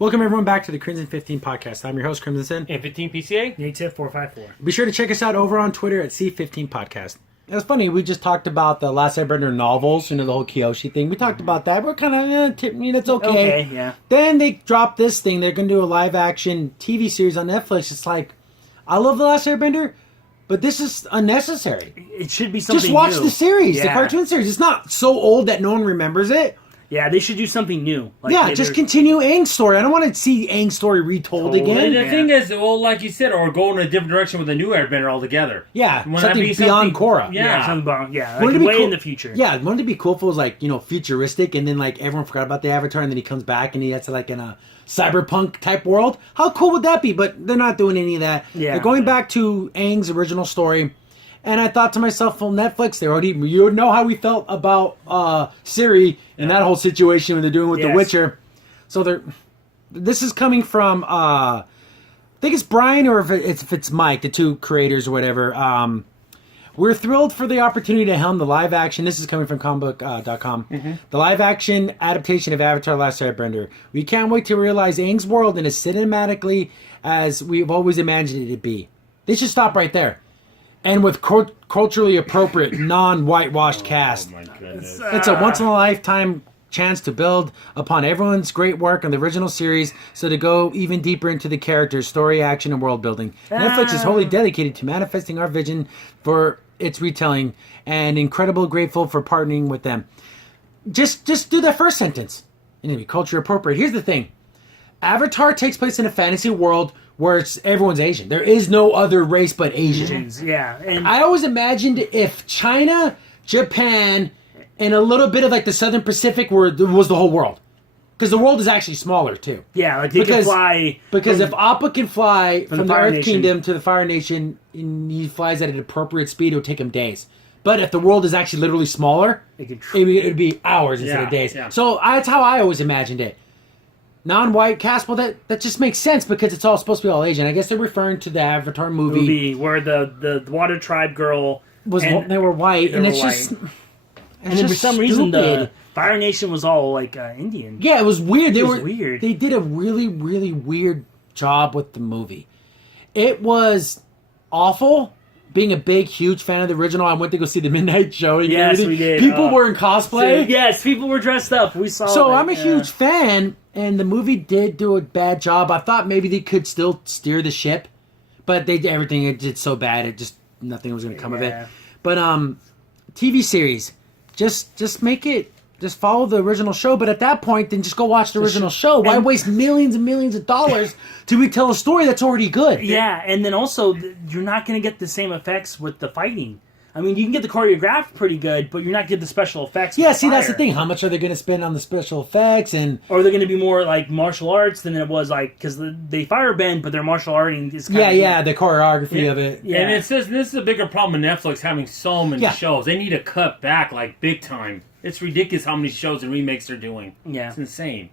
Welcome everyone back to the Crimson 15 podcast. I'm your host, Crimson Sin. And 15 PCA? Native 454. Be sure to check us out over on Twitter at C15 Podcast. It was funny, we just talked about the Last Airbender novels, the whole Kyoshi thing. We talked about that. We're kind of, it's okay. Okay, yeah. Then they dropped this thing. They're going to do a live action TV series on Netflix. It's like, I love the Last Airbender, but this is unnecessary. It should be something Just watch new. the series, the Yeah. cartoon series. It's not so old that no one remembers it. Yeah, they should do something new. Like Yeah, just continue Aang's story. I don't want to see Aang's story retold Totally. again. And the Yeah. thing is, well, like you said, or go in a different direction with a new Airbender altogether. Yeah, Wouldn't something that be beyond Korra. Yeah. something about, like Wouldn't it be way cool- in the future. Yeah, wouldn't it be cool if it was like, futuristic and then like everyone forgot about the Avatar and then he comes back and he has to like in a cyberpunk type world? How cool would that be? But they're not doing any of that. Yeah. They're going back to Aang's original story. And I thought to myself, well, Netflix, you know how we felt about Siri and that whole situation when they're doing with The Yes. Witcher. So this is coming from, I think it's Brian or if it's Mike, the two creators or whatever. We're thrilled for the opportunity to helm the live action. This is coming from comicbook.com. The live action adaptation of Avatar: Last Airbender. We can't wait to realize Aang's world in as cinematically as we've always imagined it to be. They should stop right there. And with culturally appropriate, non-whitewashed cast. Oh my goodness. It's a once-in-a-lifetime chance to build upon everyone's great work on the original series, so to go even deeper into the characters, story, action, and world building. Netflix is wholly dedicated to manifesting our vision for its retelling, and incredibly grateful for partnering with them. Just do that first sentence. You need to be culture appropriate. Here's the thing. Avatar takes place in a fantasy world where everyone's Asian. There is no other race but Asian. Yeah, and I always imagined if China, Japan, and a little bit of like the Southern Pacific was the whole world. Because the world is actually smaller too. yeah, like they can fly. Because if Appa can fly from the Fire Earth Nation. Kingdom to the Fire Nation and he flies at an appropriate speed, it would take him days. But if the world is actually literally smaller, It could- it'd be hours instead of Yeah, days. yeah. So that's how I always imagined it. Non-white cast, well, that just makes sense because it's all supposed to be all Asian. I guess they're referring to the Avatar movie. where the Water Tribe girl They were white, and were it's just... and then for some reason the stupid. Fire Nation was all like Indian. Yeah, it was weird. It was weird. They did a really, really weird job with the movie. It was awful. Being a big, huge fan of the original, I went to go see the midnight showing. Yes, and everything. we did. People were in cosplay. Yes, people were dressed up. We saw. So that, I'm a huge fan, and the movie did do a bad job. I thought maybe they could still steer the ship, but everything it did so bad. It just nothing was going to come of it. Yeah. But TV series, just make it. Just follow the original show, but at that point, then just go watch the original show. Why waste millions and millions of dollars to retell a story that's already good? Yeah, and then also you're not going to get the same effects with the fighting. I mean, you can get the choreographed pretty good, but you're not getting the special effects. Yeah, with see, that's the fire. thing. How much are they going to spend on the special effects? And Or they're going to be more like martial arts than it was like because they firebend, but their martial arting is kind of the choreography of it. Yeah. And it says this is a bigger problem with Netflix having so many Yeah. shows. They need to cut back like big time. It's ridiculous how many shows and remakes they're doing. Yeah. It's insane.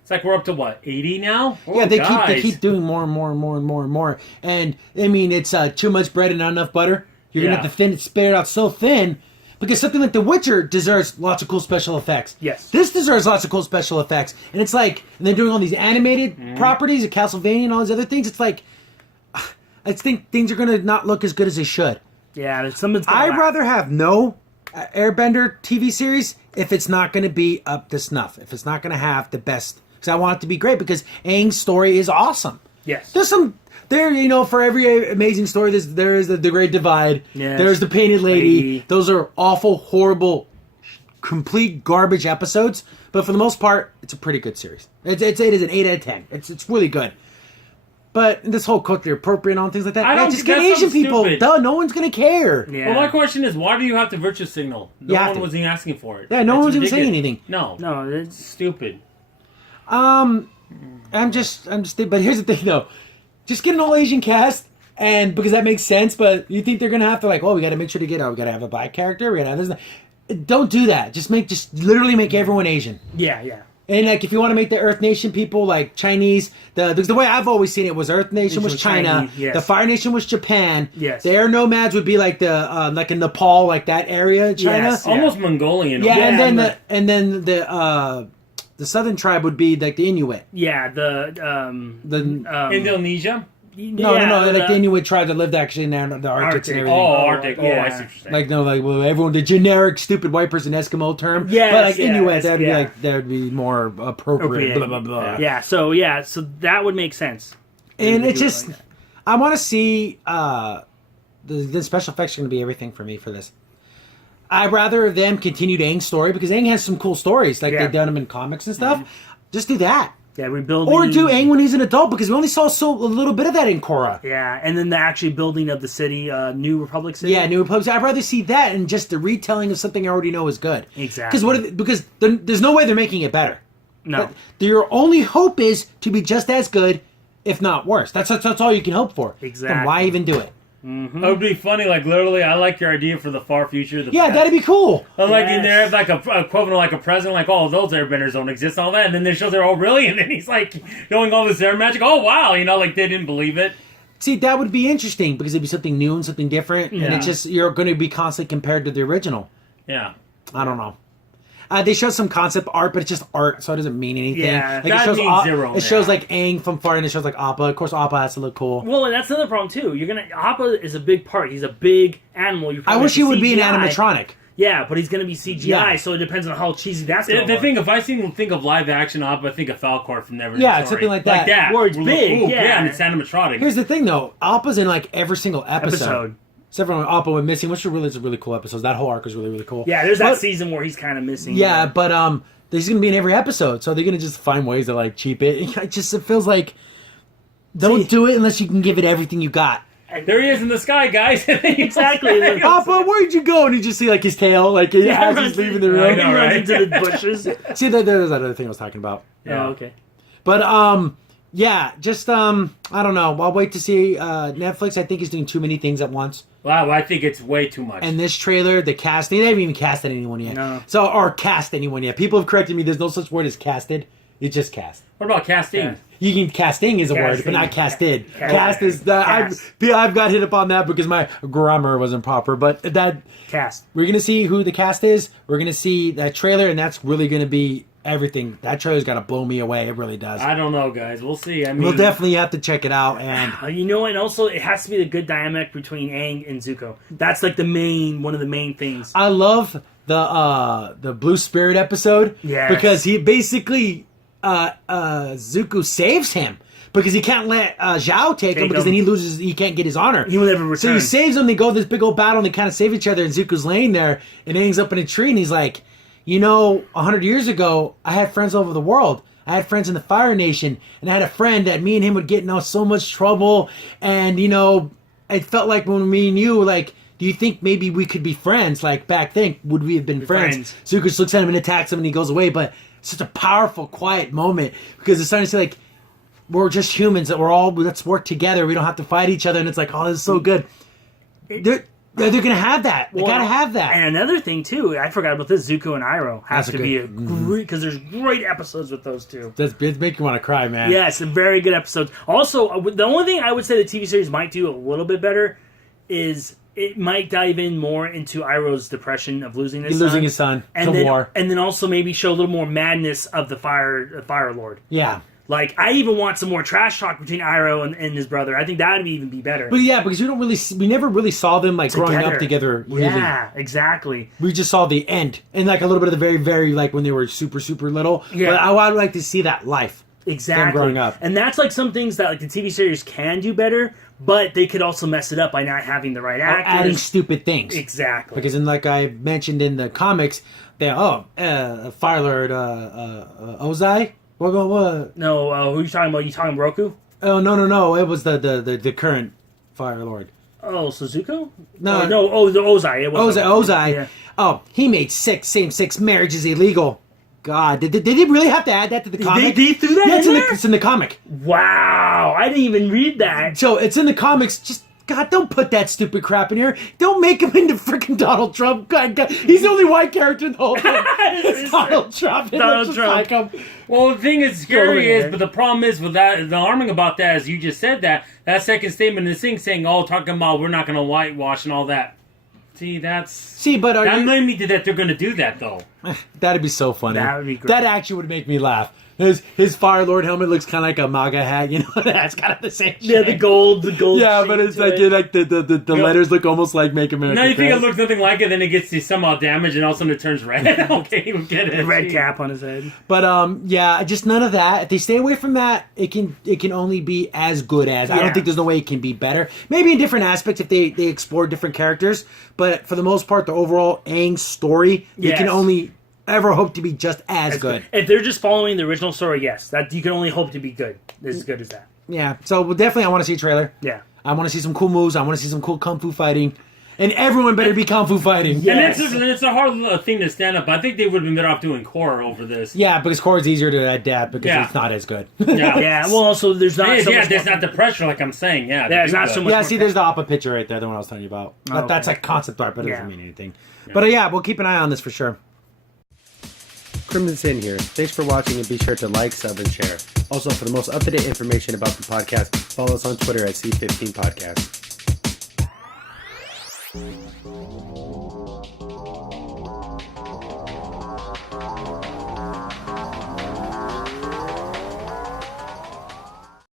It's like we're up to what, 80 now? Yeah, Oh, they guys. keep doing more and more and more and more and more. And I mean, it's too much bread and not enough butter. You're gonna have to spit it out so thin because something like The Witcher deserves lots of cool special effects. Yes. This deserves lots of cool special effects, and it's like, and they're doing all these animated properties of Castlevania and all these other things. It's like, I think things are gonna not look as good as they should. Yeah, someone's. Gonna I'd laugh. rather have no Airbender TV series if it's not going to be up to snuff. If it's not going to have the best, because I want it to be great. Because Aang's story is awesome. Yes. There's for every amazing story, there is the Great Divide. Yes. There's the Painted Lady. Those are awful, horrible, complete garbage episodes. But for the most part, it's a pretty good series. It is an 8 out of 10. It's really good. But this whole culture appropriate and all things like that, I don't- just get that's Asian something people. stupid. Duh, no one's going to care. Yeah. Well, my question is, why do you have to virtue signal? You No have one to. was even asking for it. Yeah, no one was even That's saying ridiculous. anything. No. No, It's stupid. I'm just, but here's the thing though. Just get an all Asian cast, and because that makes sense, but you think they're going to have to like, oh, we got to make sure to we got to have a black character, we got to have this. Don't do that. Just literally make everyone Asian. yeah. And like, if you want to make the Earth Nation people like Chinese, the way I've always seen it was Earth Nation was China, Chinese, yes. the Fire Nation was Japan, Yes. the Air Nomads would be like the like in Nepal, like that area, China. Yes. Yeah, Almost Mongolian. Yeah, and then the the southern tribe would be like the Inuit. Yeah, Indonesia? No, like the Inuit tribe that lived actually in the Arctic and everything. Oh, Arctic. Oh, Yeah. I see what you're saying. Like no, like well, everyone the generic stupid white person Eskimo term. Yes, but like yes, Inuit, that'd be yeah. like that'd be more appropriate. Blah blah blah. Yeah, so that would make sense. And They it do just, like that. I want to see the special effects are going to be everything for me for this. I'd rather them continue Aang's story because Aang has some cool stories like Yeah. they've done them in comics and stuff. Just do that. Yeah, rebuilding. Or do Aang when he's an adult because we only saw a little bit of that in Korra. Yeah, and then the actually building of the city, New Republic City. Yeah, New Republic. I'd rather see that and just the retelling of something I already know is good. Exactly. Because there's no way they're making it better. No. Your only hope is to be just as good, if not worse. That's all you can hope for. Exactly. Then why even do it? It would be funny, like literally. I like your idea for the far future. The Yeah, past. that'd be cool. Like Yes. in there, like a equivalent, like a president, like those airbenders don't exist, and all that, and then they show they're all really, and then he's like knowing all this air magic. Oh wow, like they didn't believe it. See, that would be interesting because it'd be something new and something different, and it's just you're going to be constantly compared to the original. Yeah, I don't know. They showed some concept art, but it's just art, so it doesn't mean anything. Yeah, like that it shows means zero, It shows yeah. like Aang from far, and it shows like Appa. Of course, Appa has to look cool. Well, and that's another problem too. Appa is a big part. He's a big animal. I wish he would be an animatronic. Yeah, but he's going to be CGI, Yeah. so it depends on how cheesy that's going to the look. thing, if I think of live action op, I think of Falcor from Never. Yeah, it's something like that. Like that, Where it's Will big, look cool. yeah. and it's animatronic. Here's the thing, though. Appa's in like every single episode. episode. Except for when Appa went missing, which is a really cool episode. That whole arc was really, really cool. Yeah, there's that But- season where he's kind of missing. Yeah, but he's gonna be in every episode, so they're gonna just find ways to like cheap it. It feels like don't do it unless you can give it everything you got. There he is in the sky, guys. Exactly. Appa, where'd you go? And you just see like his tail, like as he's leaving the I room. know, He runs right? into the bushes. See, there's that other thing I was talking about. Yeah. Oh, okay. But yeah, just I don't know. I'll wait to see Netflix. I think is doing too many things at once. Wow, I think it's way too much. And this trailer, the casting, they haven't even casted anyone yet. No. Or cast anyone yet. People have corrected me. There's no such word as casted. It's just cast. What about casting? Yeah. You can casting is a word, but Casting. not casted. Cast. Cast is that Cast. I've got hit up on that because my grammar wasn't proper. But that Cast. we're gonna see who the cast is. We're gonna see that trailer, and that's really gonna be everything. That trailer's gotta blow me away. It really does. I don't know, guys. We'll see. I mean, We'll definitely have to check it out. And You know, and also it has to be the good dynamic between Aang and Zuko. That's like one of the main things. I love the Blue Spirit episode. Yes. Because he basically Zuko saves him. Because he can't let Zhao take him because then he can't get his honor. He will never return. So he saves him, they go this big old battle, and they kind of save each other, and Zuko's laying there, and Aang's up in a tree, and he's like, 100 years ago, I had friends all over the world. I had friends in the Fire Nation, and I had a friend that me and him would get in so much trouble, and, it felt like when me and you, like, do you think maybe we could be friends? Like, back then, would we have been friends? Zuko just looks at him and attacks him, and he goes away, but it's such a powerful, quiet moment, because it's starting to say, like, we're just humans, that let's work together, we don't have to fight each other, and it's like, oh, this is so good. They're gonna have that. They gotta have that. And another thing too, I forgot about this. Zuko and Iroh has That's to be a great because there's great episodes with those two. It's making you want to cry, man. Yes, very good episodes. Also, the only thing I would say the TV series might do a little bit better is it might dive in more into Iroh's depression of losing his son and to then, war. and then also maybe show a little more madness of the Fire Lord. Yeah. Like, I even want some more trash talk between Iroh and his brother. I think that would even be better. But yeah, because we never really saw them like growing up together. Really. Yeah, exactly. We just saw the end and like a little bit of the very, very like when they were super, super little. Yeah. But I would like to see that life. Exactly. Them growing up. And that's like some things that like the TV series can do better, but they could also mess it up by not having the right Or actors. adding stupid things. Exactly. Because in like I mentioned in the comics, Fire Lord Ozai. What? No, who are you talking about? You talking Roku? Oh no! It was the current Fire Lord. Oh, Suzuko? No. The Ozai. It was Ozai. Yeah. Oh, he made same-sex marriages illegal. God, did they really have to add that to the comic? They threw that Yeah, in there? it's in the comic. Wow, I didn't even read that. So it's in the comics. Just God, don't put that stupid crap in here. Don't make him into freaking Donald Trump. God, he's the only white character in the whole thing. It's Donald Trump. Donald Trump. Like him. Well, the thing is scary Over but the problem is with that, the alarming about that is you just said that second statement in the thing saying, talking about we're not going to whitewash and all that. See, but that made me that they're going to do that though. That'd be so funny. That would be great. That actually would make me laugh. His Fire Lord helmet looks kind of like a MAGA hat, you know. That's kind of the same. Yeah, shape. the gold. Yeah, but it's like the letters look almost like "Make America." Now you think Great. it looks nothing like it, then it gets somehow damaged, and all of a sudden it turns red. Okay, we get it. The red cap on his head. But yeah, just none of that. If they stay away from that, it can only be as good as. I Yeah. don't think there's no way it can be better. Maybe in different aspects if they explore different characters, but for the most part, the overall Aang story, you can Yes. only ever hope to be just as That's good. If they're just following the original story, yes, that you can only hope to be good. As good as that. Yeah. So definitely, I want to see a trailer. Yeah. I want to see some cool moves. I want to see some cool kung fu fighting, and everyone better be kung fu fighting. Yes. And it's a hard thing to stand up. I think they would have been better off doing core over this. Yeah, because core is easier to adapt because Yeah. it's not as good. Yeah. Yeah. Well, also there's not. so much there's more- not the pressure, like I'm saying. Yeah, There's to do not that. so much- Yeah, see, there's the Appa picture right there, the one I was telling you about. Oh, That's okay. like concept art, but it doesn't Yeah. mean anything. But yeah, we'll keep an eye on this for sure. Crimson Sin here. Thanks for watching, and be sure to like, sub, and share. Also, for the most up-to-date information about the podcast, follow us on Twitter at C15 Podcast.